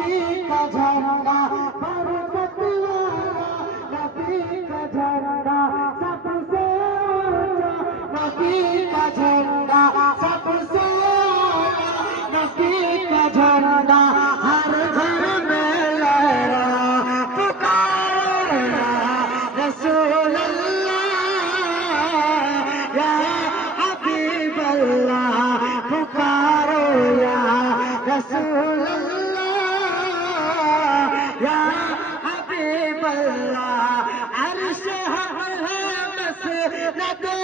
نبی کا جھنڈا برکت والا نبی کا جھنڈا سب سے اونچا نبی کا جھنڈا سب سے اونچا نبی کا جھنڈا ہر گھر میں لہرا پکارو یا رسول اللہ یا حبیب اللہ پکارو یا رسول اللہ یا حبیب اللہ عرش حق ہے مسند